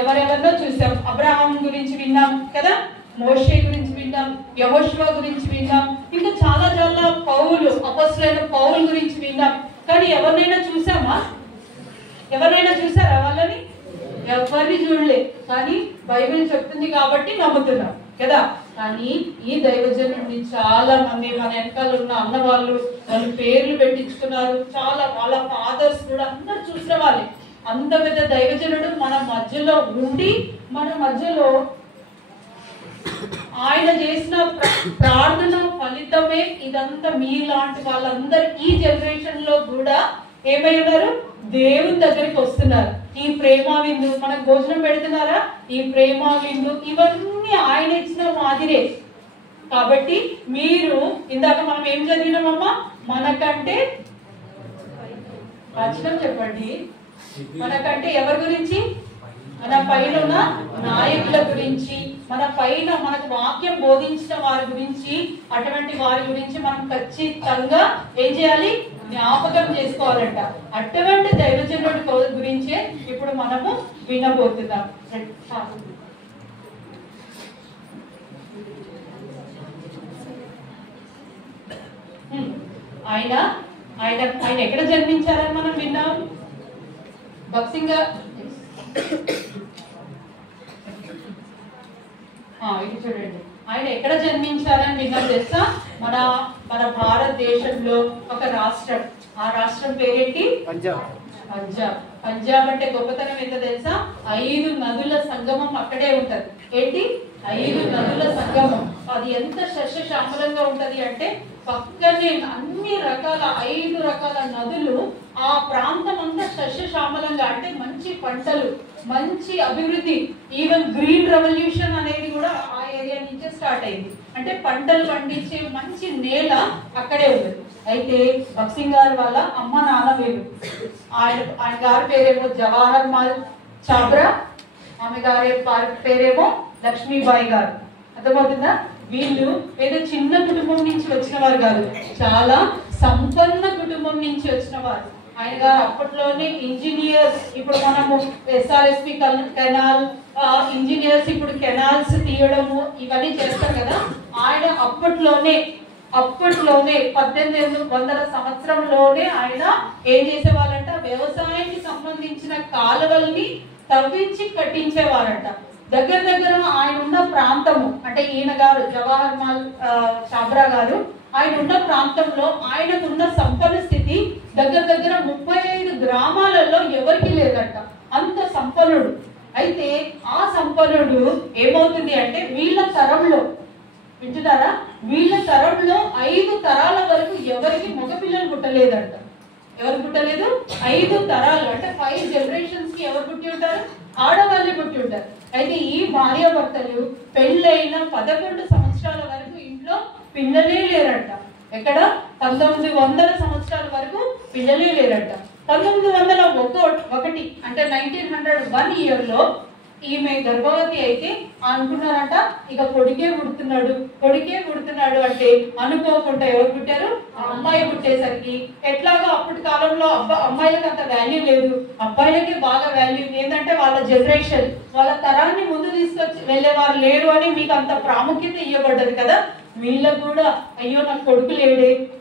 ఎవరెవరినో చూసాం. అబ్రహాం గురించి విన్నాం కదా, మోషే గురించి విన్నాం, యెహోషువ గురించి విన్నాం, ఇంకా చాలా చాలా పౌలు అపోస్తలుడైన పౌలు గురించి విన్నాం. కానీ ఎవరినైనా చూసామా? ఎవరినైనా చూసారా వాళ్ళని? ఎవరిని చూడలే. కానీ బైబిల్ చెప్తుంది కాబట్టి నమ్ముతున్నాం కదా. కానీ ఈ దైవజనుడిని చాలా మంది మన వెనకాల ఉన్న అన్న వాళ్ళు పేర్లు పెట్టించుకున్నారు. చాలా వాళ్ళ ఫాదర్స్ కూడా అందరు చూసిన వాళ్ళే. అంత పెద్ద దైవజనుడు మన మధ్యలో ఉండి మన మధ్యలో ఆయన చేసిన ప్రార్థన ఫలితమే ఇదంతా. మీలాంటి వాళ్ళందరూ ఈ జనరేషన్ లో కూడా ఏమై ఉన్నారు? దేవుని దగ్గరికి వస్తున్నారు. ఈ ప్రేమ విందు, మనకు భోజనం పెడుతున్నారా? ఈ ప్రేమ విందు ఇవన్నీ ఆయన ఇచ్చిన మాదిరే. కాబట్టి మీరు ఇందాక మనం ఏం చదివినామమ్మా? మనకంటే వచనం చెప్పండి. మనకంటే ఎవరి గురించి? మన పైన ఉన్న నాయకుల గురించి, మన పైన మనకు వాక్యం బోధించిన వారి గురించి, అటువంటి వారి గురించి మనం ఖచ్చితంగా ఏం చేయాలి? జ్ఞాపకం చేసుకోవాలంట. అటువంటి దైవజనుడి గురించే ఇప్పుడు మనము వినబోతున్నాం. ఆయన ఆయన ఆయన ఎక్కడ జన్మించారని మనం విన్నాం? భక్సింగ్ ఇది చూడండి, ఆయన ఎక్కడ జన్మించారని విన్నాం తెలుసా? మన మన భారతదేశంలో ఒక రాష్ట్రం. ఆ రాష్ట్రం పేరేంటి? పంజాబ్. పంజాబ్. పంజాబ్ అంటే గొప్పతనం ఎంత తెలుసా? 5 నదుల సంగమం అక్కడే ఉంటది. ఏంటి? 5 నదుల సంగమం. అది ఎంత సస్యశ్యామలంగా ఉంటది అంటే పక్కనే అన్ని రకాల 5 రకాల నదులు. ఆ ప్రాంతం అంతా సస్యశ్యామలంగా, అంటే మంచి పంటలు, మంచి అభివృద్ధి. ఈవెన్ గ్రీన్ రెవల్యూషన్ అనేది కూడా ఆ ఏరియా నుంచే స్టార్ట్ అయింది. అంటే పంటలు పండించే మంచి నేల అక్కడే ఉంది. అయితే భక్సింగ్ గారు వాళ్ళ అమ్మ నాన్న వేరు. ఆయన గారి పేరేమో జవహర్ లాల్ చాబ్రా, ఆమె గారి పేరేమో లక్ష్మీబాయి గారు. అర్థమవుతుందా? వీళ్ళు ఏదో చిన్న కుటుంబం నుంచి వచ్చిన వారు కాదు, చాలా సంపన్న కుటుంబం నుంచి వచ్చిన వారు. ఆయన గారు అప్పట్లోనే ఇంజనీర్స్. ఇప్పుడు మనము ఎస్ఆర్ఎస్పి కెనాల్ ఇంజనీర్స్ ఇప్పుడు కెనాల్స్ తీయడము ఇవన్నీ చేస్తారు కదా. ఆయన అప్పట్లోనే 1800 సంవత్సరంలోనే ఆయన ఏం చేసేవారంట? వ్యవసాయానికి సంబంధించిన కాలువల్ని తవ్వించి కట్టించేవారంట. దగ్గర దగ్గర ఆయన ఉన్న ప్రాంతము, అంటే ఈయన గారు జవహర్ లాల్ చాబ్రా గారు ఆయన ఉన్న ప్రాంతంలో ఆయనకున్న సంపన్న స్థితి దగ్గర దగ్గర 35 గ్రామాలలో ఎవరికి లేదంట. అంత సంపన్నుడు. అయితే ఆ సంపన్నుడు ఏమవుతుంది అంటే వీళ్ళ తరంలో, వింటున్నారా? వీళ్ళ తరంలో 5 తరాల వరకు ఎవరికి మగపిల్లలు పుట్టలేదంట. ఎవరు పుట్టలేదు? 5 తరాలు అంటే 5 జనరేషన్స్ కి ఎవరు పుట్టి ఉంటారు? ఆడవాళ్ళే పుట్టి ఉంటారు. అయితే ఈ భార్యాభర్తలు పెళ్ళైన 11 సంవత్సరాల వరకు ఇంట్లో పిల్లలే లేరంట. ఎక్కడ? 1900 సంవత్సరాల వరకు పిల్లలే లేరంట. 1901 అంటే 1901 ఇయర్ లో ఈమె గర్భవతి అయితే అనుకున్నారంట ఇక కొడుకే పుడుతున్నాడు అంటే అనుకోకుండా ఎవరు పుట్టారు? అమ్మాయి పుట్టేసరికి ఎట్లాగో అప్పటి కాలంలో అమ్మాయిలకు అంత వాల్యూ లేదు, అబ్బాయిలకి బాగా వాల్యూ. ఏంటంటే వాళ్ళ జనరేషన్, వాళ్ళ తరాన్ని ముందు తీసుకొచ్చి వెళ్ళేవారు లేరు అని మీకు అంత ప్రాముఖ్యత ఇవ్వబడ్డది కదా. వీళ్ళకు కూడా అయ్యో నాకు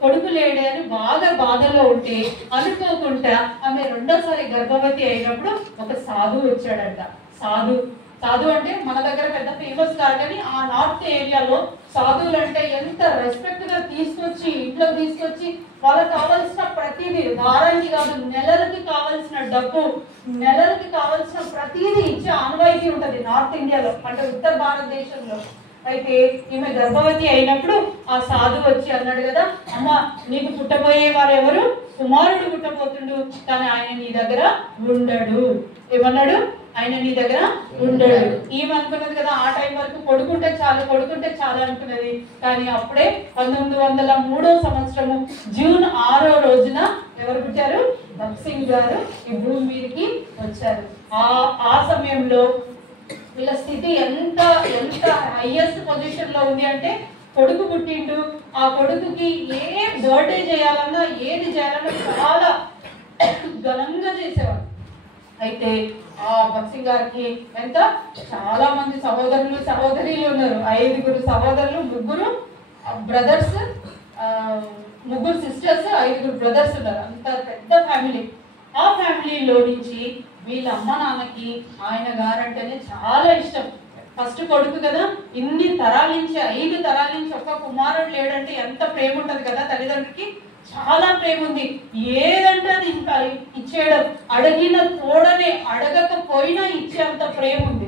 కొడుకు లేడే అని బాగా బాధలో ఉంటే అనుకోకుండా ఆమె రెండోసారి గర్భవతి అయినప్పుడు ఒక సాధువు వచ్చాడంట. సాధు అంటే మన దగ్గర పెద్ద ఫేమస్ కాదు, కానీ ఆ నార్త్ ఏరియాలో సాధువులు అంటే ఎంత రెస్పెక్ట్ గా ఇంట్లో తీసుకొచ్చి వాళ్ళకి కావాల్సిన ప్రతిదీ, వారానికి కాదు నెలలకి కావాల్సిన డబ్బు, నెలలకి కావాల్సిన ప్రతిదీ ఇచ్చే ఆనవాయితీ ఉంటది నార్త్ ఇండియాలో, అంటే ఉత్తర భారతదేశంలో. అయితే ఈమె గర్భవతి అయినప్పుడు ఆ సాధువు వచ్చి అన్నాడు కదా, అమ్మ నీకు పుట్టబోయే వారు ఎవరు? కుమారుడు పుట్టబోతుండు, కానీ ఆయన నీ దగ్గర ఉండడు. ఏమన్నాడు? ఆయన నీ దగ్గర ఉండడు. ఈమె అనుకున్నది కదా ఆ టైం వరకు కొడుకుంటే చాలు అనుకున్నది. కానీ అప్పుడే 1903 సంవత్సరము జూన్ 6వ రోజున ఎవరు పుట్టారు? భక్సింగ్ గారు ఈ భూమి మీదకి వచ్చారు. ఆ సమయంలో వీళ్ళ స్థితి ఎంత హైయెస్ట్ పొజిషన్ లో ఉంది అంటే కొడుకు పుట్టిండు, ఆ కొడుకుకి ఏ బర్త్డే చేయాలన్నా ఏది చేయాలన్నా చాలా ఘనంగా చేసేవాడు. అయితే ఆ భక్సింగ్ గారికి ఎంత చాలా మంది సహోదరులు సహోదరీలు ఉన్నారు. 5 సహోదరులు, 3 బ్రదర్స్, 3 సిస్టర్స్, 5 బ్రదర్స్ ఉన్నారు. అంత పెద్ద ఫ్యామిలీ. ఆ ఫ్యామిలీలో నుంచి వీళ్ళ అమ్మ నాన్నకి ఆయన గారంటేనే చాలా ఇష్టం. ఫస్ట్ కొడుకు కదా, ఇన్ని తరాల నుంచి 5 తరాల నుంచి ఒక్క కుమారుడు లేడంటే ఎంత ప్రేమ ఉంటది కదా తల్లిదండ్రులకి. చాలా ప్రేమ ఉంది. ఏదంటే అది ఇంకా ఇచ్చేయడం, అడిగిన తోడనే అడగకపోయినా ఇచ్చేంత ప్రేమ ఉంది.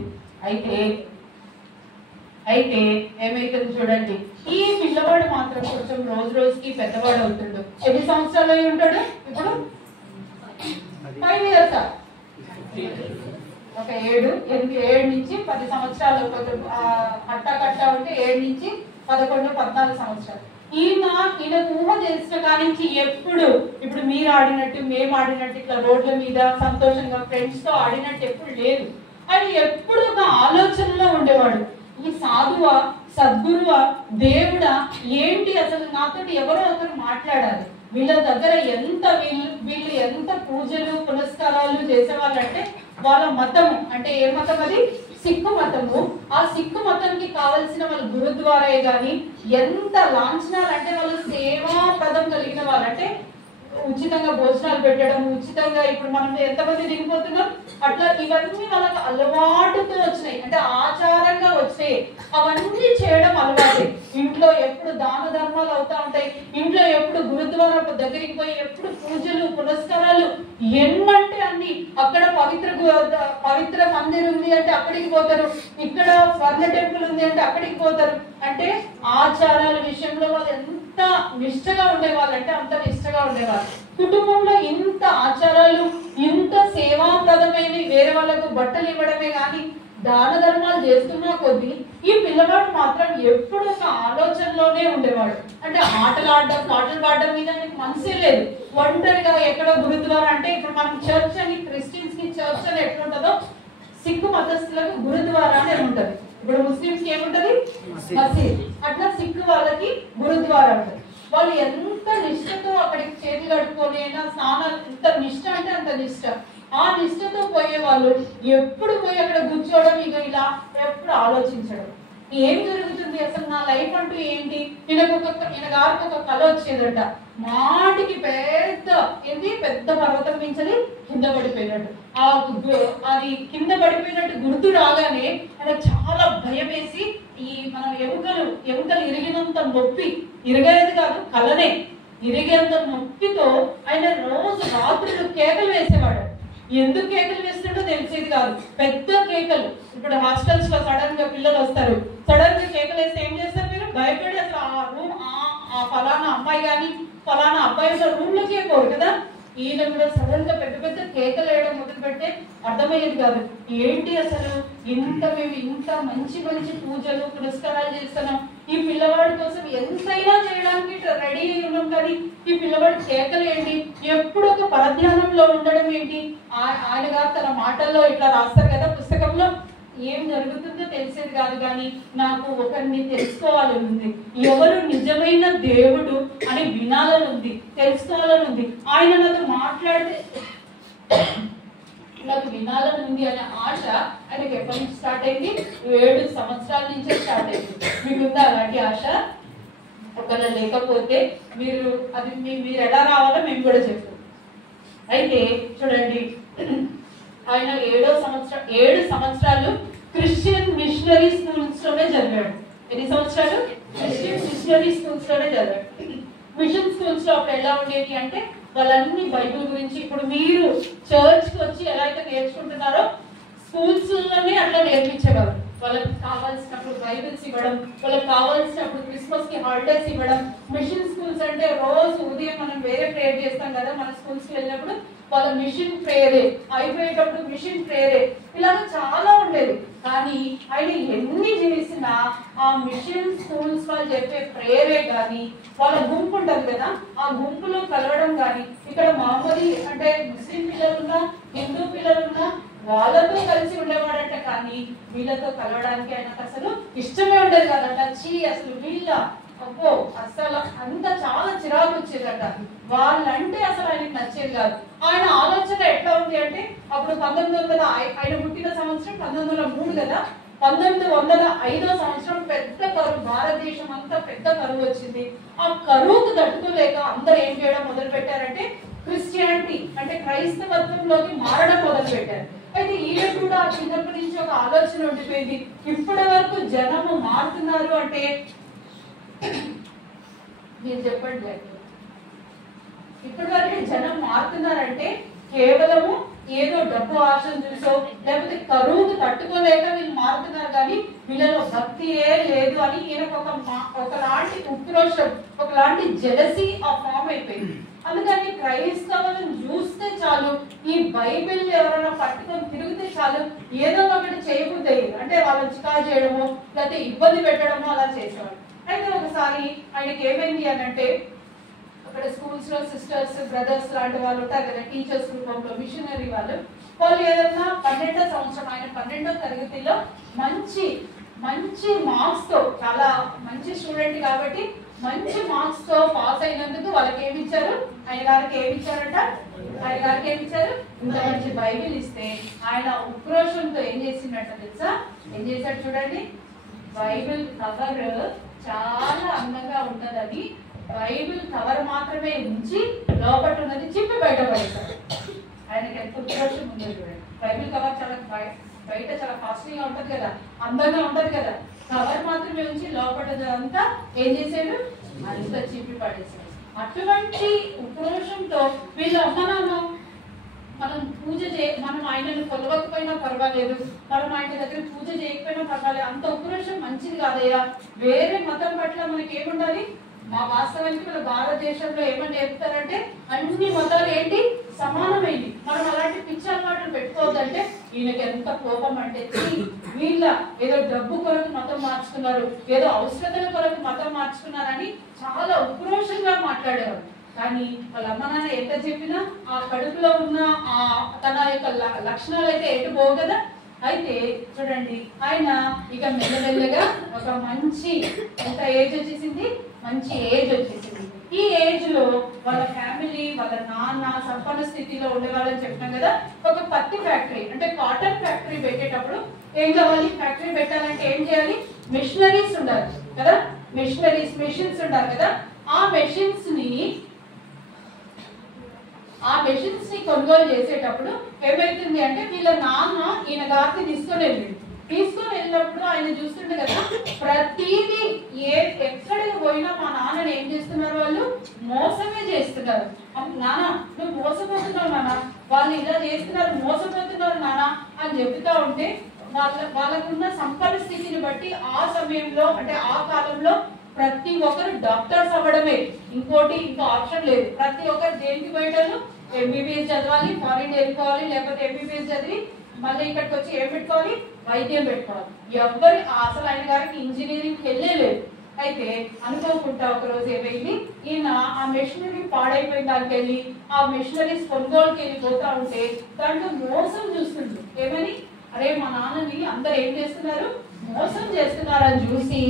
అయితే ఏమైతుంది చూడండి, ఈ పిల్లవాడు మాత్రం కొంచెం రోజు రోజుకి పెద్దవాడు అవుతుండు. ఎన్ని సంవత్సరాలు అయి ఉంటాడు ఇప్పుడు? 5 years. ఒక 7 నుంచి 10 సంవత్సరాలు. కట్ట ఉంటే 7 నుంచి 11, 14 సంవత్సరాలు. ఈయనకు ఊహ తెలిసిన కానించి ఎప్పుడు ఇప్పుడు మీరు ఆడినట్టు మేము ఆడినట్టు ఇట్లా రోడ్ల మీద సంతోషంగా ఫ్రెండ్స్ తో ఆడినట్టు ఎప్పుడు లేదు. ఆయన ఎప్పుడు ఒక ఆలోచనలో ఉండేవాడు. ఈ సాధువా, సద్గురువా, దేవుడా, ఏంటి అసలు నాతోటి ఎవరో ఒకరు మాట్లాడాలి. వీళ్ళ దగ్గర వీళ్ళు ఎంత పూజలు పునస్కారాలు చేసేవాళ్ళంటే వాళ్ళ మతము అంటే ఏ మతం అది? సిక్కు మతము. ఆ సిక్కు మతంకి కావలసిన వాళ్ళ గురుద్వారాయే గాని ఎంత లాంఛనాలు అంటే వాళ్ళు సేవాప్రదం కలిగిన వాళ్ళంటే ఉచితంగా భోజనాలు పెట్టడం, ఉచితంగా ఇప్పుడు మనం ఎంతమంది దిగిపోతున్నాం అట్లా ఇవన్నీ వాళ్ళకి అలవాటుతో వచ్చినాయి, అంటే ఆచారంగా వచ్చాయి. అవన్నీ చేయడం అలవాటు. ఇంట్లో ఎప్పుడు దాన ధర్మాలు అవుతా ఉంటాయి. ఇంట్లో ఎప్పుడు గురుద్వారా దగ్గరికి పోయి ఎప్పుడు పూజలు పునస్కారాలు ఎన్నంటే అన్ని. అక్కడ పవిత్ర మందిర్ ఉంది అంటే అక్కడికి పోతారు, ఇక్కడ స్వర్ణ టెంపుల్ ఉంది అంటే అక్కడికి పోతారు. అంటే ఆచారాల విషయంలో వాళ్ళు ఎంత నిష్ఠగా ఉండేవాళ్ళు అంటే అంత నిష్ఠగా ఉండేవాళ్ళు. కుటుంబంలో ఇంత ఆచారాలు, ఇంత సేవాప్రదమైన వేరే వాళ్ళకు బట్టలు ఇవ్వడమే కానీ దాన ధర్మాలు చేస్తున్నా కొద్దీ ఈ పిల్లవాడు మాత్రం ఎప్పుడు ఒక ఆలోచనలోనే ఉండేవాడు. అంటే ఆటలు ఆడడం, పాటలు పాడడం మీద ఆయనకు మనసే లేదు. ఒంటరిగా ఎక్కడో గురుద్వారా అంటే ఇప్పుడు మనం చర్చ్ అని, క్రిస్టియన్స్ కి చర్చ్ అని ఎట్లుంటుందో సిక్కు మతస్థులకు గురుద్వారా అని ఉంటది. ఇప్పుడు ముస్లింస్ కి ఏముంటది? మసీద్. అట్లా సిక్కు వాళ్ళకి గురుద్వారా ఉంటుంది. వాళ్ళు ఎంత నిష్ఠతో అక్కడికి చేతి కట్టుకొని స్నానాలు, ఎంత నిష్ఠ అంటే అంత నిష్ఠ. ఆ నిష్ఠతో పోయే వాళ్ళు ఎప్పుడు పోయి అక్కడ కూర్చోవడం, ఇక ఇలా ఎప్పుడు ఆలోచించడం ఏం జరుగుతుంది అసలు నా లైఫ్ అంటూ ఏంటి. ఈయన గారికి ఒక కళ వచ్చేదట, మాటికి పెద్ద పర్వతం మించని కింద పడిపోయినట్టు. అది కింద పడిపోయినట్టు గుర్తు రాగానే ఆయన చాలా భయం వేసి ఈ మనం ఎముకలు ఇరిగినంత నొప్పి, ఇరగలేదు కాదు కలనే, ఇరిగేంత నొప్పితో ఆయన రోజు రాత్రులు కేకలు వేసేవాడు. ఎందుకు కేకలు వేస్తుంటో తెలిసేది కాదు. పెద్ద కేకలు. ఇప్పుడు హాస్టల్స్ లో సడన్ గా పిల్లలు వస్తారు, సడన్ గా కేకలు వేస్తే ఏం చేస్తారు మీరు? భయపడి అసలు ఆ రూమ్ ఆ ఫలానా అమ్మాయి కానీ ఫలానా అబ్బాయి రూమ్ లోకే పోరు కదా. ఈయన కూడా సడన్ గా పెద్ద కేకలు వేయడం మొదలు పెడితే అర్థమయ్యేది కాదు. ఏంటి అసలు మేము ఇంత మంచి పూజలు పురస్కారాలు చేస్తున్నాం, ఈ పిల్లవాడి కోసం ఎంతైనా చేయడానికి రెడీ అయి ఉన్నాం, కానీ ఈ పిల్లవాడి కేకలు ఏంటి, ఎప్పుడు ఒక పరధ్యానంలో ఉండడం ఏంటి. ఆయన గారు తన మాటల్లో ఇట్లా రాస్తారు కదా పుస్తకంలో, ఏం జరుగుతుందో తెలిసేది కాదు. కానీ నాకు ఒకరిని తెలుసుకోవాలని ఉంది, ఎవరు నిజమైన దేవుడు అని వినాలని ఉంది, తెలుసుకోవాలని ఉంది. ఆయన నాతో మాట్లాడితే నాకు వినాలని ఉంది అనే ఆశ ఆయనకి ఎప్పటి నుంచి స్టార్ట్ అయింది? 7 సంవత్సరాల నుంచే స్టార్ట్ అయింది. మీకుందా అలాంటి ఆశ? ఒకవేళ లేకపోతే మీరు ఎలా రావాలో మేము కూడా చెప్తాం. అయితే చూడండి, ఆయన 7 సంవత్సరాలు క్రిస్టియన్ మిషనరీ స్కూల్స్ లోనే చదివాడు. ఎన్ని సంవత్సరాలు? క్రిస్టియన్ మిషనరీ స్కూల్స్ లోనే చదివాడు. మిషన్ స్కూల్స్ లో అప్పుడు ఎలా ఉండేది అంటే వాళ్ళన్ని బైబిల్ గురించి, ఇప్పుడు మీరు చర్చ్ కి వచ్చి ఎలా అయితే నేర్చుకుంటున్నారో స్కూల్స్ లోనే అట్లా నేర్పించేవారు. వాళ్ళకి కావాల్సినప్పుడు బైబిల్స్ ఇవ్వడం, వాళ్ళకి కావాల్సినప్పుడు క్రిస్మస్ కి హాలిడేస్ ఇవ్వడం. మిషన్ స్కూల్స్ అంటే రోజు ఉదయం మనం వేరే ప్రేయర్ చేస్తాం కదా మన స్కూల్స్ కి వెళ్ళినప్పుడు, వాళ్ళ మిషన్ ప్రేయరే, అయిపోయేటప్పుడు మిషన్ ప్రేయరే, ఇలాగ చాలా ఉండేది. కానీ ఆయన ఎన్ని చేసినా ఆ మిషన్ స్కూల్స్ వాళ్ళు చెప్పే ప్రేయరే కానీ, వాళ్ళ గుంపు ఉంటుంది కదా ఆ గుంపులో కలవడం కానీ, ఇక్కడ మామూలు అంటే ముస్లిం పిల్లలున్నా హిందూ పిల్లలున్నా వాళ్ళతో కలిసి ఉండేవాడంట. కానీ వీళ్ళతో కలవడానికి ఆయనకు అసలు ఇష్టమే ఉండేది కాదంట. అసలు వీళ్ళ అబ్బో అసలు అంత చాలా చిరాకు వచ్చేదట. వాళ్ళంటే అసలు ఆయనకి నచ్చేది కాదు. ఆయన ఆలోచన ఎట్లా ఉంది అంటే అప్పుడు 1900 ఆయన పుట్టిన సంవత్సరం 1903 కదా, 1905 సంవత్సరం పెద్ద కరువు, భారతదేశం అంతా పెద్ద కరువు వచ్చింది. ఆ కరువుకు తట్టుకోలేక అందరూ ఏం చేయడం మొదలు పెట్టారంటే క్రిస్టియానిటీ అంటే క్రైస్తవత్వంలోకి మారడం మొదలు పెట్టారు. అయితే ఈయన కూడా చిన్నప్పటి నుంచి ఒక ఆలోచన ఉండిపోయింది, ఇప్పటి వరకు జనము మారుతున్నారు అంటే మీరు చెప్పండి, ఇప్పటి వరకు జనం మారుతున్నారంటే కేవలము ఏదో డబ్బు ఆశను చూసో లేకపోతే కరువుకు తట్టుకోలేక వీళ్ళు మారుతున్నారు, కానీ వీళ్ళలో భక్తియే లేదు అని ఈయనకు ఒకలాంటి ఉక్రోషం, ఒకలాంటి జెలసీ ఆ ఫామ్ అయిపోయింది. అందుకని క్రైస్తవులను చూస్తే చాలు, ఈ బైబిల్ ఎవరైనా పట్టుకొని తిరిగితే చాలు ఏదో ఒకటి చేయబుద్ది, అంటే వాళ్ళని చికా చేయడమో లేకపోతే ఇబ్బంది పెట్టడమో అలా చేసేవాడు. అయితే ఒకసారి ఆయనకి ఏమైంది అని అంటే అక్కడ స్కూల్స్ లో సిస్టర్స్ బ్రదర్స్ లాంటి వాళ్ళు ఉంటారు కదా, టీచర్స్ రూపంలో మిషనరీ వాళ్ళు ఏదన్నా 12వ సంవత్సరం, ఆయన 12వ తరగతిలో మంచి మంచి మార్క్స్ తో, చాలా మంచి స్టూడెంట్ కాబట్టి మంచి మార్క్స్ తో పాస్ అయినందుకు వాళ్ళకి ఏమి ఇచ్చారు, ఆయన గారికి ఏమి ఇచ్చారంట, ఆయన గారికి ఏమి ఇచ్చారు, ఇంత మంచి బైబిల్ ఇస్తే ఆయన ఉక్రోషంతో ఏం చేసిందంట తెలుసా, ఏం చేశాడు చూడండి, బైబిల్ కవర్ చాలా అందంగా ఉంటదని బైబిల్ కవర్ మాత్రమే ఉంచి లోపల ఉన్నది చింపి బయటపడేశారు. ఆయనకి ఎంత ఉక్రోషం ఉంది చూడండి. బైబిల్ కవర్ చాలా బయట చాలా కాస్ట్లీగా ఉంటది కదా, అందంగా ఉంటది కదా, కవర్ మాత్రమే ఉంచి లోపల అంతా ఏం చేశాడు, అంతా చింపి పడేశాడు. అటువంటి ఉక్రోషంతో వీళ్ళ అమ్మ నాన్న మనం ఆయనను కొలవకపోయినా పర్వాలేదు, మనం ఆయన దగ్గర పూజ చేయకపోయినా పర్వాలేదు, అంత ఉక్రోషం మంచిది కాదయ్యా, వేరే మతం పట్ల మనకి ఏముండాలి, మా వాస్తవానికి మన భారతదేశంలో ఏమని చెప్తారంటే అన్ని మతాలు ఏంటి సమానమైనవి, మనం అలాంటి పిచ్చి అలవాట్లు పెట్టుకోవద్దంటే ఈయనకి ఎంత కోపం అంటే వీళ్ళ ఏదో డబ్బు కొరకు మతం మార్చుకున్నారు, ఏదో అవసరతల కొరకు మతం మార్చుకున్నారని చాలా ఉక్రోషంగా మాట్లాడేవారు. కానీ వాళ్ళ అమ్మ నాన్న ఎంత చెప్పినా ఆ కడుపులో ఉన్న ఆ తన యొక్క లక్షణాలు అయితే ఎటు పోవు కదా. అయితే చూడండి ఆయన ఇక మెల్లమెల్లగా ఒక మంచి ఎంత ఏజ్ వచ్చేసింది, మంచి ఏజ్ వచ్చేసింది. ఈ ఏజ్ లో వాళ్ళ ఫ్యామిలీ, వాళ్ళ నాన్న సంపన్న స్థితిలో ఉండేవాళ్ళని చెప్పినాం కదా, ఒక పత్తి ఫ్యాక్టరీ అంటే కాటన్ ఫ్యాక్టరీ పెట్టేటప్పుడు ఏం కావాలి, ఫ్యాక్టరీ పెట్టాలంటే ఏం చేయాలి, మిషనరీస్ ఉండాలి కదా, మెషిన్స్ ఉండాలి కదా. ఆ మెషిన్స్ ని కొనుగోలు చేసేటప్పుడు ఏమైతుంది అంటే వీళ్ళ నాన్న ఈయన గారిని తీసుకొని వెళ్ళినప్పుడు ఆయన చూస్తుండే కదా, ప్రతిదీ ఎక్కడికి పోయినా మా నాన్నని ఏం చేస్తున్నారు, వాళ్ళు మోసమే చేస్తున్నారు. నాన్న నువ్వు మోసపోతున్నావు నాన్న, వాళ్ళు ఇలా చేస్తున్నారు, మోసపోతున్నారు నాన్న అని చెబుతా ఉంటే వాళ్ళకున్న సంపన్న స్థితిని బట్టి ఆ సమయంలో అంటే ఆ కాలంలో ప్రతి ఒక్కరు డాక్టర్స్ అవ్వడమే, ఇంకో ఆప్షన్ లేదు. ప్రతి ఒక్కరు దేనికి పోయేటోళ్ళు ఎంబీబీఎస్ చదవాలి, ఫారిన్ వెళ్ళిపోవాలి, లేకపోతే ఎంబీబీఎస్ చదివి మళ్ళీ ఇక్కడికి వచ్చి ఏం పెట్టుకోవాలి, వైద్యం పెట్టుకోవాలి. ఎవరు అసలు ఆయన గారికి ఇంజనీరింగ్ వెళ్ళలేదు. అయితే అనుకోకుండా ఒక రోజు ఏమైంది, ఈయన ఆ మెషినరీ పాడైపోయిన దానికి వెళ్ళి ఆ మెషినరీస్ కొనుగోలుకి వెళ్ళి పోతా ఉంటే దాంట్లో మోసం చూస్తుంది. ఏమని, అరే మా నాన్నని అందరు ఏం చేస్తున్నారు, మోసం చేస్తున్నారు అని చూసి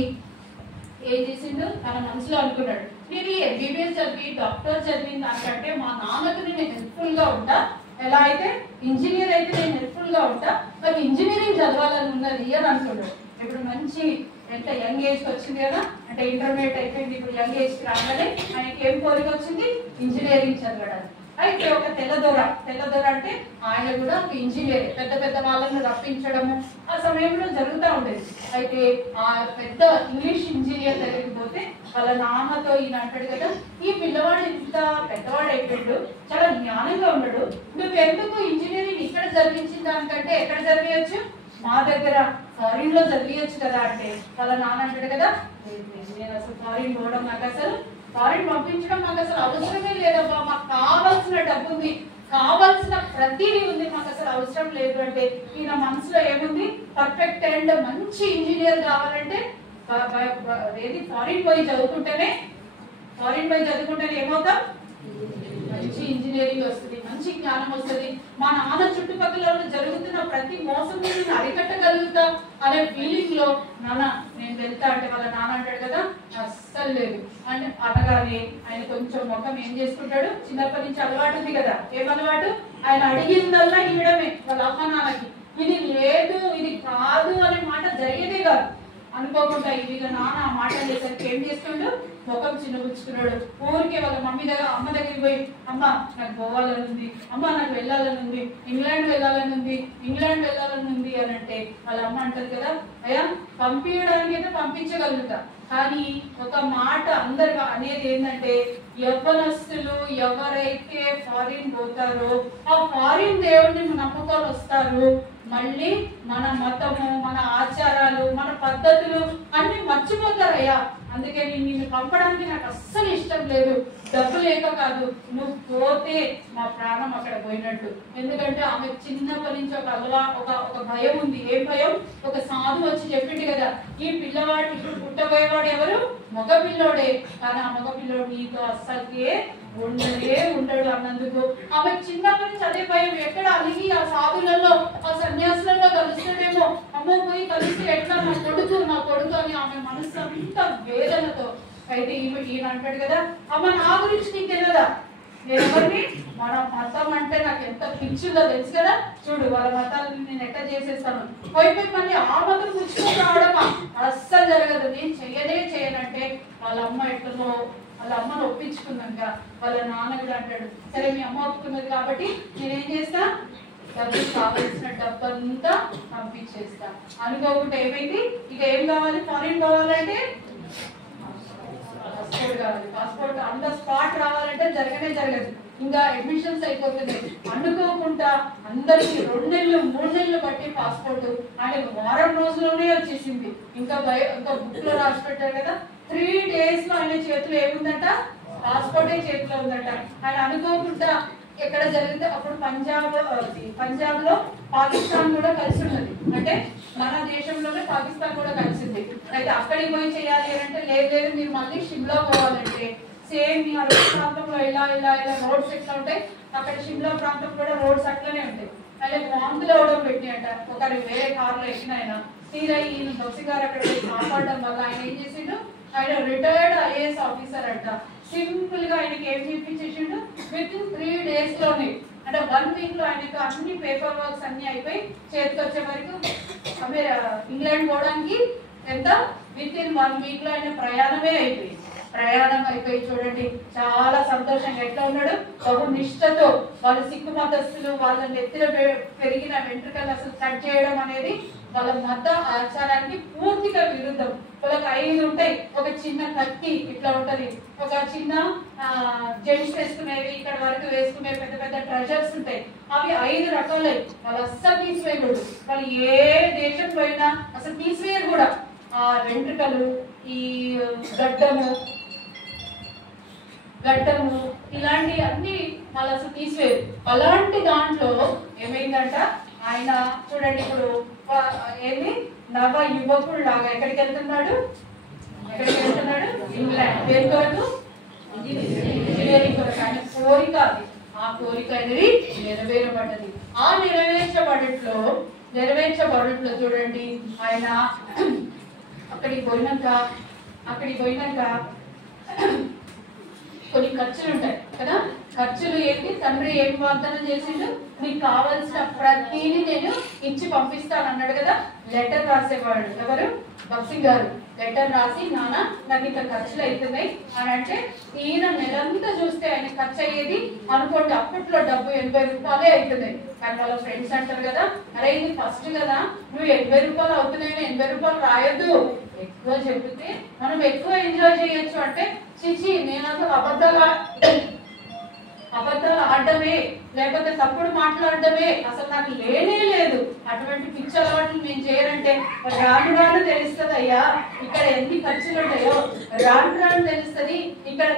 ఏం చేసిండు, తన మనసులో అనుకున్నాడు, నేను ఎంబీబీఎస్ చదివి డాక్టర్ చదివిన దానికంటే మా నాన్నకు నేను హెల్ప్ఫుల్ గా ఉంటా, ఎలా అయితే ఇంజనీర్ అయితే నేను హెల్ప్ఫుల్ గా ఉంటా, నాకు ఇంజనీరింగ్ చదవాలని ఉన్నది అని అనుకున్నాడు. ఇప్పుడు మంచి ఎంత యంగ్ ఏజ్ వచ్చింది కదా, అంటే ఇంటర్మీడియట్ అయిపోయింది, ఇప్పుడు యంగ్ ఏజ్ రాగానే ఆయనకి ఏం కోరిక వచ్చింది, ఇంజనీరింగ్ చదవడానికి. అయితే ఒక తెల్లదొర అంటే ఆయన కూడా ఒక ఇంజనీర్, పెద్ద పెద్ద వాళ్ళని రప్పించడము ఆ సమయంలో జరుగుతూ ఉండేది. అయితే ఆ పెద్ద ఇంగ్లీష్ ఇంజనీర్ దగ్గరికి పోతే వాళ్ళ నాన్నతో ఈయన అంటాడు కదా, ఈ పిల్లవాడు ఇంత పెద్దవాడు అయిపోయాడు, చాలా జ్ఞానంగా ఉన్నాడు, నువ్వు ఎందుకు ఇంజనీరింగ్ ఇక్కడ చదివించిన దానికంటే ఎక్కడ చదివేయచ్చు, మా దగ్గర ఫారిన్ లో చదివియచ్చు కదా అంటే వాళ్ళ నాన్న అంటాడు కదా, నేను అసలు ఫారిన్ పోవడం, నాకు అసలు ఫారిన్ పంపించడం నాకు అసలు అవసరమే లేదబ్బా, మాకు కావాల్సిన డబ్బు ఉంది, కావాల్సిన ప్రతిదీ ఉంది, మాకు అసలు అవసరం లేదు అంటే ఈయన మనసులో ఏముంది, పర్ఫెక్ట్ అండ్ మంచి ఇంజనీర్ కావాలంటే ఏది ఫారిన్ పోయి చదువుకుంటేనే ఏమవుతాం, మంచి ఇంజనీరింగ్ వస్తుంది, మంచి జ్ఞానం వస్తుంది, మా నాన్న చుట్టుపక్కల జరుగుతున్న ప్రతి మోసం అరికట్టగల వెళ్ళగలుగుతా అనే ఫీలింగ్ లో నాన్న నేను వెళ్తా అంటే వాళ్ళ నాన్న అంటాడు కదా అస్సలు లేదు అని అనగానే ఆయన కొంచెం ముఖం ఏం చేసుకుంటాడు, చిన్నప్పటి నుంచి అలవాటు ఉంది కదా, ఏం అలవాటు, ఆయన అడిగిందల్లా ఇవ్వడమే వాళ్ళ అమ్మ నాన్నకి. ఇది లేదు ఇది కాదు అనే మాట జరిగేదే కాదు. అనుకోకుండా ఇదిగా నాన్న ఆ మాట చేసరికి ఏం చేస్తుండు, ముఖం చిన్నపుచ్చుకున్నాడు. ఊరికే వాళ్ళ మమ్మీ దగ్గర అమ్మ దగ్గరికి పోయి అమ్మ నాకు పోవాలని ఉంది, అమ్మ నాకు వెళ్ళాలని ఉంది, ఇంగ్లాండ్ వెళ్ళాలని ఉంది, ఇంగ్లాండ్ వెళ్ళాలని ఉంది అని అంటే వాళ్ళ అమ్మ అంటది కదా, అయ్యా పంపించడానికి అయితే పంపించగలుగుతా, కానీ ఒక మాట అందరు అనేది ఏంటంటే యవ్వనస్తులు ఎవరైతే ఫారిన్ పోతారో ఆ ఫారిన్ దేవుడిని నమ్ముకొని వస్తారు, మళ్ళీ మన మతము మన ఆచారాలు మన పద్ధతులు అన్ని మర్చిపోతారయ్యా. అందుకే నేను నిన్ను పంపడానికి నాకు అస్సలు ఇష్టం లేదు, డబ్బు లేక కాదు, నువ్వు పోతే మా ప్రాణం అక్కడ పోయినట్టు. ఎందుకంటే ఆమె చిన్నప్పటి నుంచి ఒక భయం ఉంది. ఏం భయం? ఒక సాధు వచ్చి చెప్పింది కదా, ఈ పిల్లవాడు ఇప్పుడు పుట్టబోయేవాడు ఎవరు, మగ పిల్లోడే, కానీ ఆ మగ పిల్లోడు నీతో అస్సలకే ఉండడు అన్నందుకు ఆమె చిన్నప్పటి నుంచి అదే భయం. ఎక్కడ అలిగి ఆ సాధులలో ఆ సన్యాసులలో కలుస్తాడేమో, అమ్మో పోయి కలిసి ఎట్లా నా కొడుకు అని ఆమె మనసు అంతా వేదనతో. అయితే ఈయన అంటాడు కదా, అమ్మ నా గురించి నీకు తెలియదా, నేను ఎవరిని, మన మతం అంటే నాకు ఎంత పిచ్చుందో తెలుసు కదా, చూడు వాళ్ళ మతాలను నేను ఎట్లా చేసేస్తాను, పోయిపోయి మళ్ళీ ఆ మతం పుచ్చుకొని రావడమా, అస్సలు జరగదు, నేను చేయనంటే వాళ్ళ అమ్మ ఎట్లనో వాళ్ళ అమ్మను ఒప్పించుకున్నాక వాళ్ళ నాన్న కూడా అంటాడు, సరే మీ అమ్మ ఒప్పుకున్నది కాబట్టి నేనేం చేస్తా, డబ్బు కావాల్సిన డబ్బంతా పంపించేస్తా. అనుకోకుండా ఏమైంది, ఇక ఏం కావాలి, ఫారిన్ కావాలంటే పాస్పోర్ట్ కావాలి. పాస్పోర్ట్ ఆన్ ద స్పాట్ రావాలంటే జరగదు, ఇంకా అడ్మిషన్స్ అయిపోతుంది. అనుకోకుండా అందరికి 2 నెలలు 3 నెలలు బట్టి పాస్పోర్ట్ ఆయన వారం రోజుల్లోనే వచ్చేసింది. ఇంకా బుక్ లో రాసి పెట్టారు కదా, 3 days లో ఆయన చేతిలో ఏముందంట, పాస్పోర్టే చేతిలో ఉందంట. ఆయన అనుకోకుండా ఎక్కడ జరిగితే అప్పుడు పంజాబ్ లో పాకిస్తాన్ కూడా కలిసి ఉన్నది, అంటే మన దేశంలోనే పాకిస్తాన్ కూడా కలిసింది. అయితే అక్కడికి పోయి చేయాలి అంటే లేదు మీరు మళ్ళీ షిమ్లా పోవాలంటే సేమ్ మీ అరవై ప్రాంతంలో ఇలా రోడ్స్ ఎట్లా ఉంటాయి, అక్కడ షిమ్లా ప్రాంతం కూడా రోడ్స్ అట్లనే ఉంటాయి. అయితే వాంతులు అవడం పెట్టినట, ఒకరి వేరే కార్లో ఎక్కిన ఆయన తీరా ఈయన బస్సు గారు అక్కడ కాపాడడం వల్ల ఆయన ఏం చేసిండు, ఆయన రిటైర్డ్ IAS ఆఫీసర్ అంట. సింపుల్ గా ఆయనకి ఏం చెప్పించేసిండు, విత్ ఇన్ 3 days లోనే, అంటే 1 week లో ఆయనకు అన్ని పేపర్ వర్క్స్ అన్ని అయిపోయి చేతికి వచ్చే వరకు ఇంగ్లాండ్ పోవడానికి ఎంత, విత్ ఇన్ 1 week లో ఆయన ప్రయాణమే అయిపోయింది. ప్రయాణం అయిపోయి చూడండి చాలా సంతోషంగా ఎట్లా ఉన్నాడు, బహు నిష్ఠతో. వాళ్ళ సిక్కు మతస్థులు వాళ్ళ నెత్తిన పెరిగిన వెంట్రుకలు అసలు కట్ చేయడం అనేది వాళ్ళ మత ఆచారానికి పూర్తిగా విరుద్ధం. వాళ్ళకి 5 ఉంటాయి, ఒక చిన్న కత్తి ఇట్లా ఉంటది, ఒక చిన్న జెంట్స్ వేసుకునేవి ఇక్కడ వరకు వేసుకునే పెద్ద ట్రెజర్స్ ఉంటాయి, అవి 5 రకాలే. వాళ్ళు అస్సలు తీసివేయకూడదు, వాళ్ళు ఏ దేశం పోయినా అసలు తీసివేయరు కూడా. ఆ వెంట్రుకలు, ఈ గడ్డము ఇలాంటి అన్ని వాళ్ళు అసలు తీసివేయరు. అలాంటి దాంట్లో ఏమైందంట, ఆయన చూడండి ఇప్పుడు ఏంది నవ యువకుడు లాగా ఎక్కడికి వెళ్తున్నాడు, ఇంగ్లాండ్. దేనికోరకు, ఇంజనీరింగ్ కొరకు. ఆయన కోరిక అది, ఆ కోరిక అనేది నెరవేరబడ్డది. ఆ నెరవేర్చబడట్లో చూడండి ఆయన అక్కడికి పోయినాక కొన్ని ఖర్చులు ఉంటాయి కదా, ఖర్చులు ఏంటి, తండ్రి ఏం వాగ్దానం చేసిండు, నీకు కావాల్సిన ప్రతిదీ నేను ఇచ్చి పంపిస్తాను అన్నాడు కదా. లెటర్ రాసేవాడు ఎవరు, బక్సింగ్ గారు. లెటర్ రాసి నాన్న నాకు ఇంత ఖర్చులు అవుతున్నాయి అని అంటే ఈయన నెలంతా చూస్తే ఆయన ఖర్చు అయ్యేది అనుకోండి అప్పట్లో డబ్బు 80 రూపాయలే అవుతున్నాయి. కానీ వాళ్ళ ఫ్రెండ్స్ అంటారు కదా, అరే ఇది ఫస్ట్ కదా, నువ్వు 80 రూపాయలు అవుతున్నాయని 80 రూపాయలు రాయొద్దు, ఎక్కువ చెబితే మనం ఎక్కువ ఎంజాయ్ చేయొచ్చు అంటే చిచి నేను అసలు అబద్ధాలు ఆడడమే లేకపోతే తప్పుడు మాట్లాడడమే అసలు నాకు లేనే లేదు, అటువంటి పిచ్చి అలవాట్లు నేను చేయనంటే రాను తెలుస్తుంది అయ్యా ఇక్కడ ఎన్ని ఖర్చులు ఉంటాయో, రాను తెలుస్తుంది, ఇక్కడ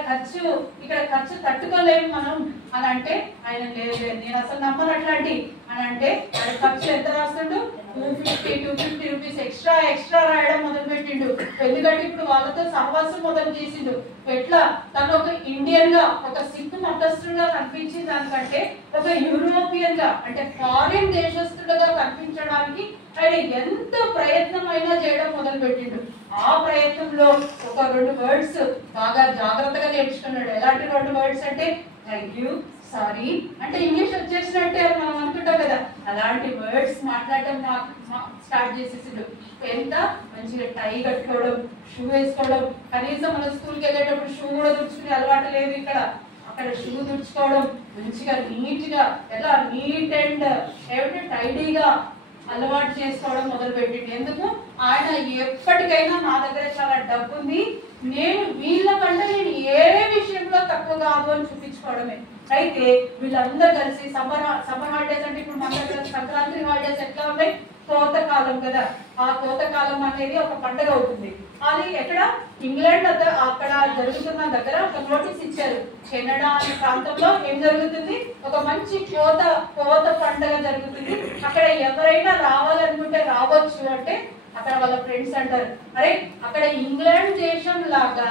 ఖర్చు తట్టుకోలేము మనం అని అంటే ఆయన లేదు నేను అసలు నమ్మను అట్లాంటి అని అంటే ఆయన ఖర్చు ఎంత రాస్తుండు, 250 రూపీస్ ఎక్స్ట్రా ఎక్స్ట్రా రాయడం మొదలు పెట్టిండు. ఎందుకంటే ఇప్పుడు వాళ్ళతో సహవాసం మొదలు చేసిండు. ఎట్లా తను ఒక ఇండియన్ గా, ఒక సిక్ మతస్థుడుగా కనిపించిన దానికంటే ఒక యూరోపియన్ గా, అంటే ఫారిన్ దేశస్థుడుగా కనిపించడానికి ఆయన ఎంత ప్రయత్నం అయినా చేయడం మొదలు పెట్టిండు. ఆ ప్రయత్నంలో ఒక 2 వర్డ్స్ బాగా జాగ్రత్తగా నేర్చుకున్నాడు. ఎలాంటి 2 వర్డ్స్ అంటే థ్యాంక్ యూ, సారీ, అంటే ఇంగ్లీష్ వచ్చేసినట్టే మనం అనుకుంటాం కదా, అలాంటి వర్డ్స్ మాట్లాడటం స్టార్ట్ చేసేసిండు. ఎంత మంచిగా టై కట్టుకోవడం, షూ వేసుకోవడం, కనీసం మన స్కూల్కి వెళ్ళేటప్పుడు షూ కూడా తుడుచుకునే అలవాటు లేదు ఇక్కడ. అక్కడ షూ తుడుచుకోవడం, మంచిగా నీట్ గా, ఎలా నీట్ అండ్ ఏమిటి టైడీగా అలవాటు చేసుకోవడం మొదలు పెట్టిండు. ఎందుకు? ఆయన ఎప్పటికైనా నా దగ్గర చాలా డబ్బు ఉంది, నేను వీళ్ళకంటే నేను ఏ విషయంలో తక్కువ కాదు అని చూపించుకోవడమే. అయితే వీళ్ళందరూ కలిసి సమ్మర్ హాలిడేస్ అంటే ఇప్పుడు మన దగ్గర సంక్రాంతి హాలిడేస్ ఎట్లా ఉన్నాయి, కోతకాలం కదా, ఆ కోతకాలం అనేది ఒక పండుగ అవుతుంది. అది ఎక్కడ ఇంగ్లాండ్ అక్కడ జరుగుతున్న దగ్గర ఒక నోటీస్ ఇచ్చారు. కెనడా అనే ప్రాంతంలో ఏం జరుగుతుంది, ఒక మంచి కోత పండుగ జరుగుతుంది, అక్కడ ఎవరైనా రావాలనుకుంటే రావచ్చు అంటే అక్కడ వాళ్ళ ఫ్రెండ్స్ అంటారు, అరే అక్కడ ఇంగ్లాండ్ దేశం లాగా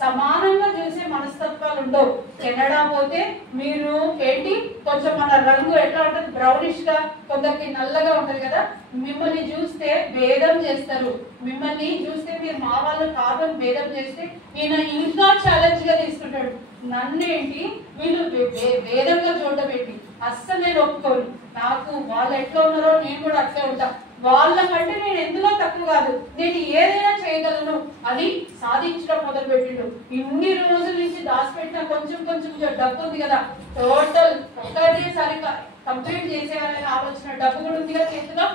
సమానంగా చూసే మనస్తత్వాలు ఉండవు. కెనడా పోతే మీరు ఏంటి కొంచెం మన రంగు ఎట్లా ఉంటుంది, బ్రౌనిష్ గా, కొందరికి నల్లగా ఉంటది కదా, మిమ్మల్ని చూస్తే భేదం చేస్తారు. మిమ్మల్ని చూస్తే మీరు మా వాళ్ళు కాదని భేదం చేస్తే ఈయన ఇంకా ఛాలెంజ్ గా తీసుకుంటాడు. నన్నేంటి వీళ్ళు భేదంగా చూడటం ఏంటి, అస్సలు నేను ఒప్పుకోను. నాకు వాళ్ళు ఎట్లా ఉన్నారో నేను కూడా అట్లే ఉంటా, వాళ్ళకంటే నేను ఎందులో తక్కువ కాదు, నేను ఏదైనా చేయగలను అని సాధించడం మొదలు పెట్టిండు. ఇన్ని రోజుల నుంచి దాచిపెట్టిన కొంచెం కొంచెం డబ్బు ఉంది కదా, టోటల్ ఒకటేసారి కంప్లీట్ చేసేయాలని ఆలోచన, డబ్బు కూడా ఉంది కదా చేతిలో,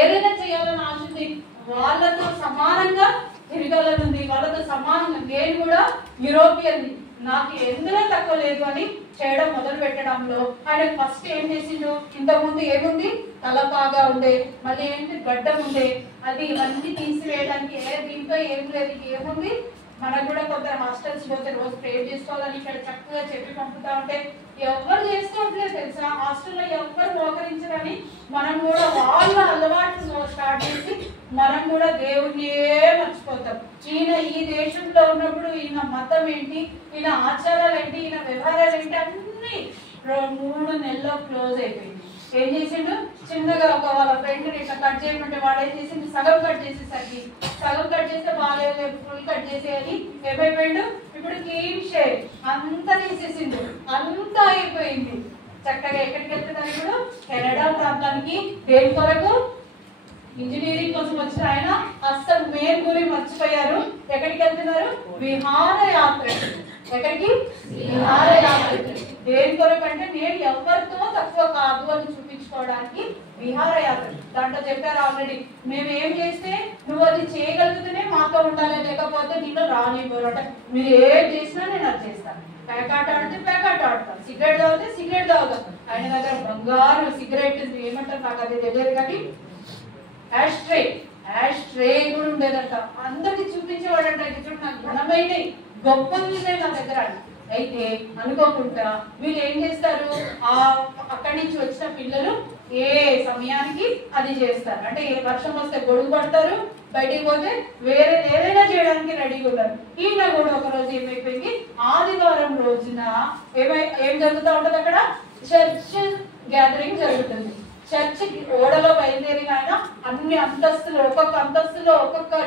ఏదైనా చేయాలని ఆశ ఉంది, వాళ్ళతో సమానంగా తిరగాలనుంది, వాళ్ళతో సమానంగా నేను కూడా యూరోపియన్, నాకు ఎందులో తక్కువ లేదు అని చేయడం మొదలు పెట్టడంలో ఆయన ఫస్ట్ ఏం చేసిండు, ఇంతకుముందు ఏముంది, తలపాగా ఉండే, మళ్ళీ ఏంటి గడ్డం ఉండే, అది ఇవన్నీ తీసివేయడానికి దీంతో ఏం లేదు, ఏముంది, మనకు కూడా కొందరు హాస్టల్స్ పోతే రోజు ప్రేర్ చేసుకోవాలని ఇక్కడ చక్కగా చెప్పి పంపుతా ఉంటే ఎవరు చేసుకోవట్లేదు తెలుసా, హాస్టల్లో ఎవరు మోకరించరని మనం కూడా వాళ్ళ అలవాట్లు స్టార్ట్ చేసి మనం కూడా దేవుడినే మర్చిపోతాం. ఈయన ఈ దేశంలో ఉన్నప్పుడు ఈయన మతం ఏంటి, ఈయన ఆచారాలు ఏంటి, ఈయన వ్యవహారాలు ఏంటి, అన్ని 3 నెలల్లో క్లోజ్ అయిపోయింది. ఏం చేసిండు, చిన్నగా ఒక వాళ్ళ ఫ్రెండ్ ఇట్లా కట్ చేయమంటే వాడు ఏం చేసిండు, సగం కట్ చేసేసరికి, సగం కట్ చేస్తే బాగాలేదు, ఫుల్ కట్ చేసేయాలి, ఏమైపోయిండు, ఇప్పుడు క్లీన్ షేవ్ అంతా తీసేసిండు, అంతా అయిపోయింది. చక్కగా ఎక్కడికి వెళ్తున్నారు ఇప్పుడు, కెనడా ప్రాంతానికి. దేని కొరకు, ఇంజనీరింగ్ కోసం వచ్చిన ఆయన అస్సలు మెయిన్ గురి మర్చిపోయారు. ఎక్కడికి వెళ్తున్నారు, విహారయాత్ర. ఎక్కడికి, విహారయాత్ర. దేని కొరకు అంటే నేను ఎవరితో తక్కువ కాదు అని చూపించుకోవడానికి విహారయాత్ర. దాంట్లో చెప్పారు ఆల్రెడీ, మేము ఏం చేస్తే నువ్వు అది చేయగలుగుతూనే మాతో ఉండాలి, లేకపోతే నిన్ను రానివ్వరు అంటే, మీరు ఏం చేసినా నేను అది చేస్తాను. ప్యాకాట్ ఆడితే ప్యాకాట్ ఆడతాను, సిగరెట్ తాగితే సిగరెట్ తాగుతాను. ఆయన దగ్గర బంగారు సిగరెట్ ఏమంటారు నాకు అది తెలియదు కానీ యాష్ ట్రే కూడా ఉండేదంట. అందరికి చూపించేవాడంట, చూడు నాకు ఘనమైన గొప్పవి నా దగ్గర. అయితే అనుకోకుండా వీళ్ళు ఏం చేస్తారు, అక్కడి నుంచి వచ్చిన పిల్లలు ఏ సమయానికి అది చేస్తారు. అంటే ఏ వర్షం వస్తే గొడుగు పడతారు, బయటికి పోతే వేరే ఏదైనా చేయడానికి రెడీగా ఉన్నారు. ఈయన కూడా ఒక రోజు ఏమైపోయింది, ఆదివారం రోజున ఏం జరుగుతూ ఉంటది, అక్కడ చర్చ్ గ్యాదరింగ్ జరుగుతుంది. చర్చ్ ఓడలో బయలుదేరిన ఆయన అన్ని అంతస్తులు, ఒక్కొక్క అంతస్తులో ఒక్కొక్క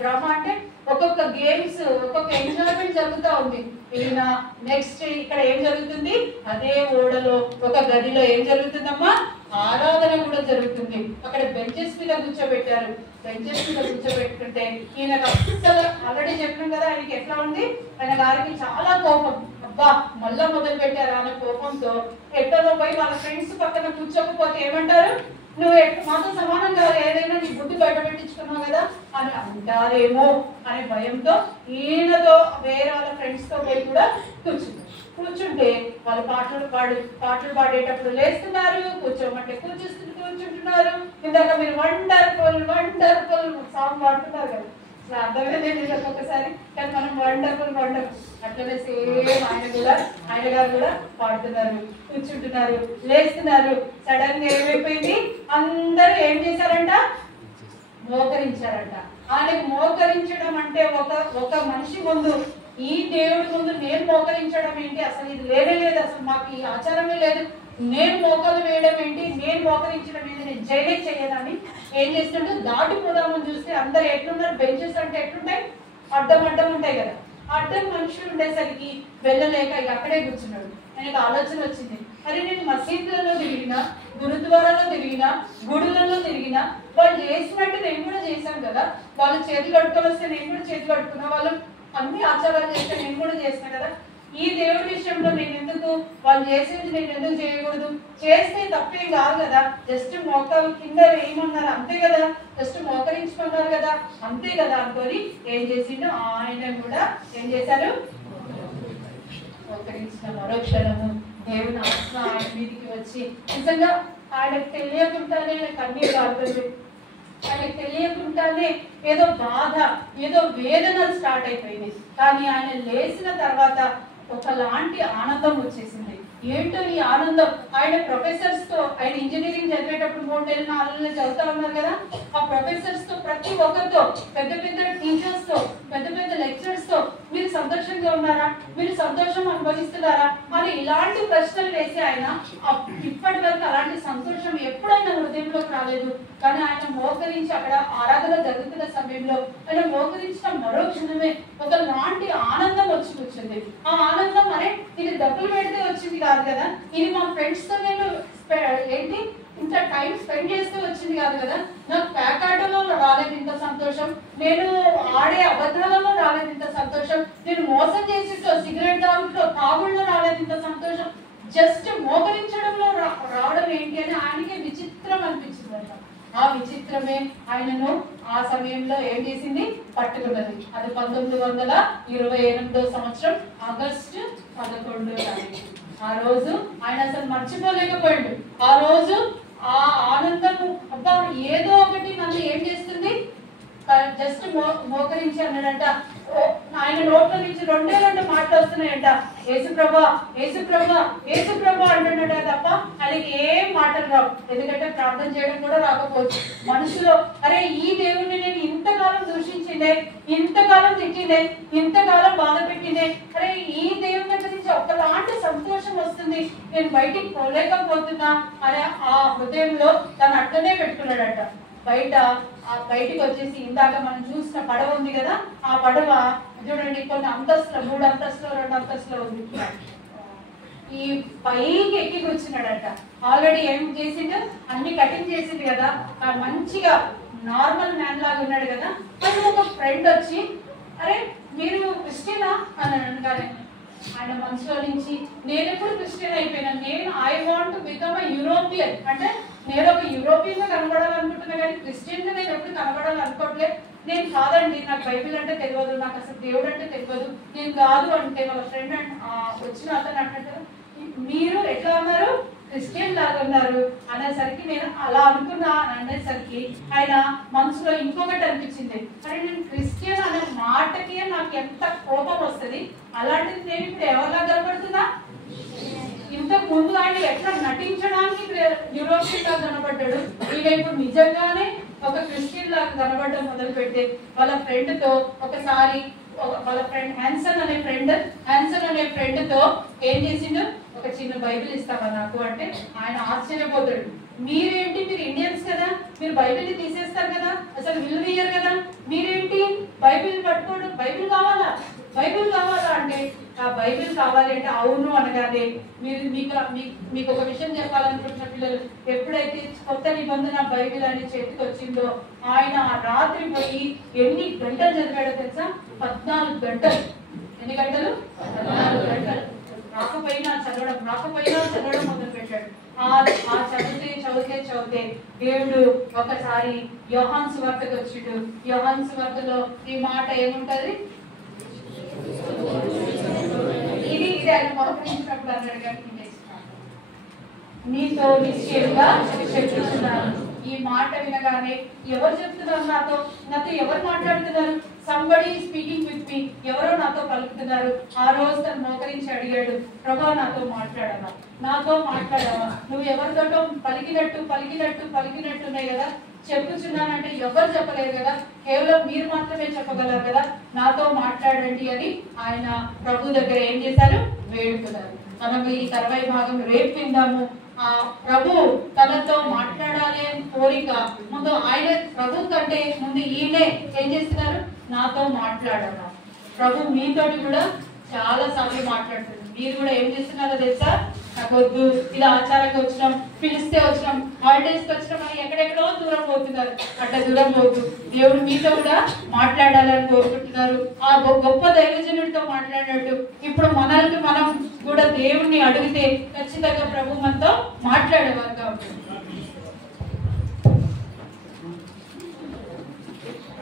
డ్రామా, అంటే ఒక్కొక్క గేమ్స్, ఒక్కొక్క ఎంజాయ్మెంట్ జరుగుతూ ఉంది. ఈయన నెక్స్ట్ ఇక్కడ ఏం జరుగుతుంది, అదే ఓడలో ఒక గదిలో ఏం జరుగుతుందమ్మా, ఆరాధన కూడా జరుగుతుంది. అక్కడ బెంచెస్ మీద కూర్చోబెట్టారు. బెంచెస్ మీద కూర్చోబెట్టుకుంటే ఈయనకు అస్సలు ఆల్రెడీ చెప్పినాం కదా ఆయనకి ఎట్లా ఉంది, ఆయన గారికి చాలా కోపం. అబ్బా మళ్ళా మొదలు పెట్టారు అన్న కోపంతో ఎక్కడో పోయి వాళ్ళ ఫ్రెండ్స్ పక్కన కూర్చోకపోతే ఏమంటారు, నువ్వు మాతో సమానంగా ఏదైనా నీ బుద్ధి బయట పెట్టించుకున్నావు కదా అని అంటారేమో అనే భయంతో ఈయనతో వేరే వాళ్ళ ఫ్రెండ్స్ తో పోయి కూడా కూర్చుంటే వాళ్ళు పాటలు పాడేటప్పుడు లేస్తున్నారు, కూర్చోమంటే కూర్చుంటున్నారు. ఇందాక మీరు వండర్ఫుల్ సాంగ్ పాడుతున్నారు కదా, అర్థమే లేదు ఒక్కొక్కసారి, కానీ మనం వండర్ఫుల్ అట్లనే సేమ్ ఆయన గారు కూడా పాడుతున్నారు, కూర్చుంటున్నారు, లేస్తున్నారు. సడన్ గా ఏమైపోయింది, అందరూ ఏం చేశారంట, మోకరించారంట. ఆయనకు మోకరించడం అంటే ఒక మనిషి ముందు, ఈ దేవుడి ముందు నేను మోకరించడం ఏంటి, అసలు ఇది లేనే లేదు, అసలు మాకు ఈ ఆచారమే లేదు, నేను మోకాలు వేయడం ఏంటి, నేను మోకరించడం ఏంటి, నేను చేయనే చేయదని ఏం చేస్తుంటే దాటిపోదామని చూస్తే అందరు ఎట్లున్నారు, బెంచెస్ అంటే ఎట్లుంటాయి, అడ్డం ఉంటాయి కదా, అడ్డం మనుషులు ఉండేసరికి వెళ్ళలేక ఇక అక్కడే కూర్చున్నాడు. ఆయనకు ఆలోచన వచ్చింది, అరే నేను మసీదులలో తిరిగినా, గురుద్వారాలో తిరిగినా, గుడులలో తిరిగినా, వాళ్ళు చేసినట్టు నేను కూడా చేశాను కదా, వాళ్ళు చేతులు కట్టుకొని వస్తే నేను కూడా చేతులు కట్టుకున్నా, వాళ్ళు అన్ని ఆచారాలు చేస్తే నేను కూడా చేస్తాను కదా, ఈ దేవుడి విషయంలో నేను ఎందుకు, వాళ్ళు చేసేది నేను ఎందుకు చేయకూడదు, చేస్తే తప్పేం కాదు కదా, జస్ట్ మోకాలు కింద వేయమన్నారు అంతే కదా, జస్ట్ మోకరించుకున్నారు కదా అంతే కదా అనుకొని ఏం చేసిండు, ఆయన కూడా ఏం చేశారు, మోకరించిన మరోక్షణము దేవుని ఆత్మ ఆయన మీదికి వచ్చి, నిజంగా ఆయనకు తెలియకుండానే కన్నీరు కారుతుంది, ఆయనకు తెలియకుండానే ఏదో బాధ, ఏదో వేదన స్టార్ట్ అయిపోయింది. కానీ ఆయన లేచిన తర్వాత ఒకలాంటి ఆనందం వచ్చేసింది. ఏంటో ఈ ఆనందం, ఆయన ప్రొఫెసర్స్ తో, ఆయన ఇంజనీరింగ్ చదివేటప్పుడు 3 నెలలు 4 నెలలు చదువుతా ఉన్నారు కదా, ఆ ప్రొఫెసర్స్ తో, ప్రతి ఒక్కరితో, పెద్ద టీచర్స్ తో, పెద్ద లెక్చరర్స్ తో మీరు సంతోషంగా ఉన్నారా, మీరు సంతోషం అనుభవిస్తున్నారా అని ఇలాంటి ప్రశ్నలు వేసి ఆయన ఇప్పటి వరకు అలాంటి సంతోషం ఎప్పుడైనా హృదయంలోకి రాలేదు. కానీ ఆయన మోకరించి అక్కడ ఆరాధన జరుగుతున్న సమయంలో ఆయన మోకరించిన మరో క్షణమే ఒకలాంటి ఆనందం వచ్చి కూర్చుంది. ఆ ఆనందం అరే ఇది డబ్బులు పెడితే వచ్చింది కాదు కదా, ఇది మా ఫ్రెండ్స్ తో నేను ఏంటి ఇంత టైం స్పెండ్ చేస్తూ వచ్చింది కాదు కదా, నాకు ప్యాకాటలో రాలేదు ఇంత సంతోషం, నేను ఆడే అబద్ధాలలో రాలేదు ఇంత సంతోషం, నేను మోసం చేసిట్లో, సిగరెట్ తాగుట్లో, తాగుళ్ళలో రాలేదు ఇంత సంతోషం, జస్ట్ మోకరించడంలో రావడం ఏంటి అని ఆయనకే విచిత్రం అనిపించిందంట. ఆ విచిత్రమే ఆయనను ఆ సమయంలో ఏం చేసింది, పట్టుకున్నది. అది 1928 సంవత్సరం ఆగస్టు 11వ తారీఖు. ఆ రోజు ఆయన అసలు మర్చిపోలేకపోయాడు. ఆ రోజు ఆ ఆనందం, అబ్బా ఏదో ఒకటి నన్ను ఏం చేస్తుంది, జస్ట్ మోకరించి అన్నాడంట. ఆయన నోట్ల నుంచి 2 మాటలు వస్తున్నాయంట, యేసుప్రభా యేసుప్రభా యేసుప్రభా అంటున్నాడు తప్ప ఆయనకి ఏం మాటలు రావు. ఎందుకంటే ప్రార్థన చేయడం కూడా రాకపోవచ్చు. మనసులో అరే ఈ దేవుణ్ణి నేను ఇంతకాలం దూషించిందే, ఇంతకాలం తిట్టిందే, ఇంతకాలం బాధ పెట్టిందే, అరే ఈ దేవుని దగ్గర నుంచి ఒకలాంటి సంతోషం వస్తుంది, నేను బయటికి పోలేకపోతున్నా అనే ఆ హృదయంలో తను అట్లనే పెట్టుకున్నాడట. బయటికి వచ్చేసి ఇందాక మనం చూసిన పడవ ఉంది కదా, ఆ పడవ చూడండి కొన్ని అంతస్తులు, 3 అంతస్తులు 2 అంతస్తులు ఉంది. ఈ పైకి ఎక్కి కూర్చున్నాడట. ఆల్రెడీ ఏం చేసిండు, అన్ని కటింగ్ చేసింది కదా, మంచిగా నార్మల్ మ్యాన్ లాగా ఉన్నాడు కదా. కానీ ఒక ఫ్రెండ్ వచ్చి అరే మీరు క్రిస్టియనా అని అనగానే ఆయన మనసులో నుంచి నేను ఎప్పుడు క్రిస్టియన్ అయిపోయినా, నేను I want become a European, అంటే నేను ఒక యూరోపియన్ గా కనబడాలనుకుంటున్నా కానీ క్రిస్టియన్ గా నేను ఎప్పుడు కనబడాలనుకోవట్లేదు, నేను కాదండి, నాకు బైబిల్ అంటే తెలియదు, నాకు అసలు దేవుడు అంటే తెలియదు, నేను కాదు అంటే వాళ్ళ ఫ్రెండ్ వచ్చిన అతను అంటారు మీరు ఎట్లా ఉన్నారు, క్రిస్టియన్ లాగా ఉన్నారు అనేసరికి నేను అలా అనుకున్నా అని అనేసరికి ఆయన మనసులో ఇంకొకటి అనిపించింది, అరే నేను క్రిస్టియన్ అనే మాటకి నాకు ఎంత కోపం వస్తుంది, అలాంటిది నేను ఇప్పుడు ఎవరిలా కనబడుతున్నా, ఇంతకు ముందు ఆయన ఎట్లా నటించడానికి యూరోపియన్ లాగా కనబడ్డాడు, ఈయన ఇప్పుడు నిజంగానే ఒక క్రిస్టియన్ లాగా కనబడడం మొదలు పెడితే వాళ్ళ ఫ్రెండ్ తో ఒకసారి, వాళ్ళ ఫ్రెండ్ హ్యాన్సన్ అనే ఫ్రెండ్ తో ఏం చేసిండు, ఒక చిన్న బైబిల్ ఇస్తావా నాకు అంటే ఆయన ఆశ్చర్యపోతాడు, మీరేంటి మీరు ఇండియన్స్ కదా, మీరు బైబిల్ తీసేస్తారు కదా, అసలు విలువ ఇయ్యరు కదా, మీరేంటి బైబిల్ పట్టుకోండి, బైబిల్ కావాలా అంటే ఆ బైబిల్ కావాలి అంటే అవును అనగానే మీరు మీకు ఒక విషయం చెప్పాలనుకుంటున్న పిల్లలు, ఎప్పుడైతే కొత్త నిబంధన బైబిల్ అనే చేతికి వచ్చిందో ఆయన ఆ రాత్రి పోయి ఎన్ని గంటలు చదివాడో తెలుసా, 14 గంటలు. ఎన్ని గంటలు? 14 గంటలు. రాకపోయినా చదవడం మొదలు పెట్టాడు. ఆ చదివితే దేవుడు ఒకసారి యోహాను సువార్తకు వచ్చిండు. యోహాను సువార్తలో ఈ మాట ఏముంటది, ఇది ఆయన మోకరించినప్పుడు అన్నాడు కానీ నీతో నిశ్చయంగా చెప్తున్నాను. ఈ మాట వినగానే ఎవరు చెప్తున్నారు, నాతో ఎవరు మాట్లాడుతున్నారు, సంబడి స్పీకింగ్ విత్ మీ, ఎవరో నాతో పలుకుతున్నారు. ఆ రోజు తను మోకరించి అడిగాడు, ప్రభా నాతో మాట్లాడవా, నువ్వు ఎవరితోటో పలికినట్టున్నాయి కదా, చెప్పుచున్నానంటే ఎవరు చెప్పలేరు కదా, కేవలం మీరు మాత్రమే చెప్పగలరు కదా, నాతో మాట్లాడండి అని ఆయన ప్రభు దగ్గర ఏం చేశారు, వేడుకున్నారు. మనం ఈ తర్వాయి భాగం రేపు విందాము. ఆ ప్రభు తనతో మాట్లాడాలి అని కోరిక ముందు ఆయన ప్రభు కంటే ముందు ఈయనే ఏం చేస్తున్నారు, నాతో మాట్లాడాలి. ప్రభు మీతోటి కూడా చాలా సార్లు మాట్లాడుతున్నారు. మీరు కూడా ఏం చేస్తున్నారో తెలుసా, నాకు వద్దు, ఇలా ఆచారంగా వచ్చినాం, పిలిస్తే వచ్చినాం, హాలిడేస్కి వచ్చినాం అని ఎక్కడెక్కడో దూరం పోతున్నారు. అట్లా దూరం పోతు దేవుడు మీతో కూడా మాట్లాడాలని కోరుకుంటున్నారు. ఆ గొప్ప దైవజనుడితో మాట్లాడినట్టు ఇప్పుడు మనల్ని మనం కూడా దేవుణ్ణి అడిగితే ఖచ్చితంగా ప్రభు మనతో మాట్లాడేవారు కాబట్టి